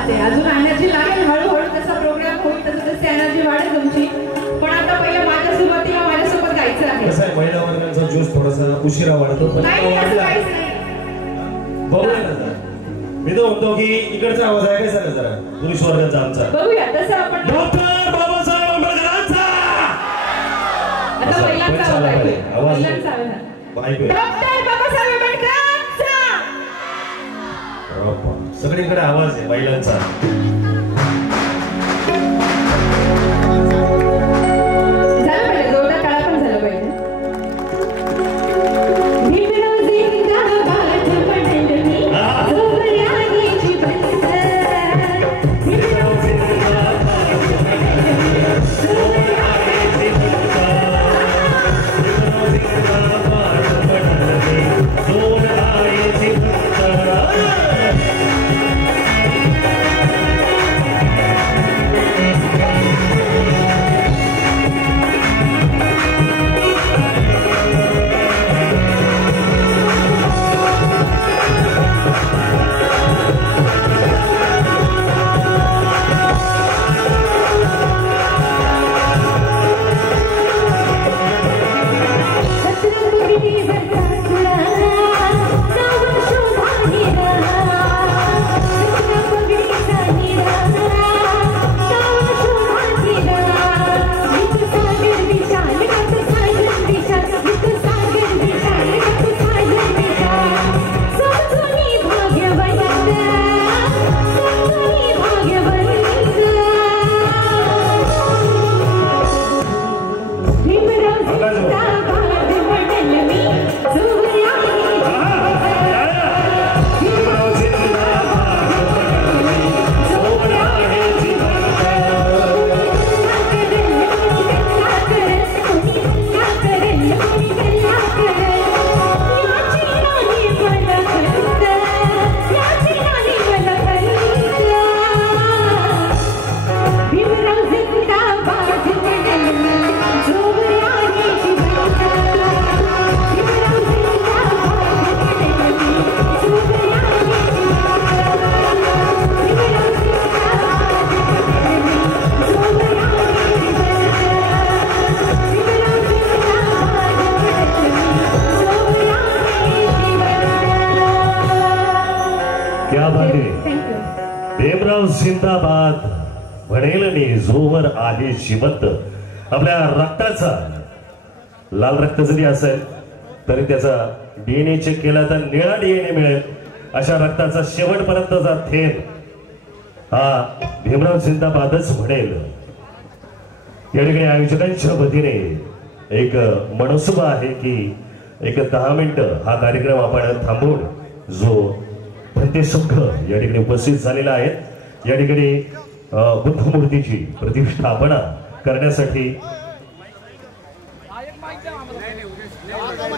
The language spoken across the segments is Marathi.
बात आहे. अजून एनर्जी लागेल, हळूहळू जसा प्रोग्राम होईल तसं तशी एनर्जी वाढेल तुमची. पण आता पहिलं माझ्या सुरुवातीला माझ्यासोबत गायचं आहे. कसं आहे, महिला वर्गाचा जोश थोडासा उशिरा वाढतो. नाही असं काहीच नाही. बघूया ना, मी तर म्हणतो की इकडचा आवाज आहे काय सांगा जरा, पुरुष वर्गाचा आमचा. बघूया तसं आपण. डॉक्टर बाबासाहेब आंबेडकरांचा आता पहिल्यांदा आवाज आहे. आवाज पहिल्यांदा आवाज आहे. डॉक्टर बाबासाहेब आंबेडकरांचा. सगळीकडे आवाज आहे महिलांचा. भीमराव जिंदाबाद म्हणेल मी जोवर आहे जिवंत. आपल्या रक्ताचा लाल रक्त जरी असेल तरी त्याचा डीएनए चेक केला तर निळा डीएनए मिळेल. अशा रक्ताचा शेवटपर्यंतचा थेंब हा भीमराव जिंदाबादच म्हणेल. या ठिकाणी आयोजकांच्या वतीने एक मनसुबा आहे की एक 10 मिनिटं हा कार्यक्रम आपण थांबवून जो भंते संघ या ठिकाणी उपस्थित झालेला आहे. या ठिकाणी बुद्धमूर्तीची प्रतिष्ठापना करण्यासाठी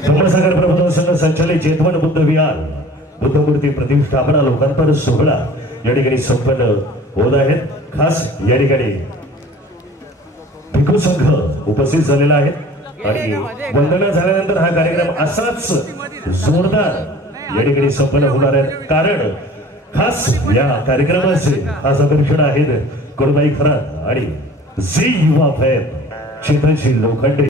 धर्मसागर प्रबोधन संघ संचालित जेतवन बुद्ध विहार बुद्धमूर्ती प्रतिष्ठापना लोकार्पण सोहळा या ठिकाणी संपन्न होत आहेत. खास या ठिकाणी भिक्खू संघ उपस्थित झालेला आहे आणि वंदना झाल्यानंतर हा कार्यक्रम असाच जोरदार या ठिकाणी संपन्न होणार आहे. कारण खास या कार्यक्रमाचे खास आकर्षण आहेत कडूबाई खरात आणि झी युवा फॅन चेतनशील लोखंडे.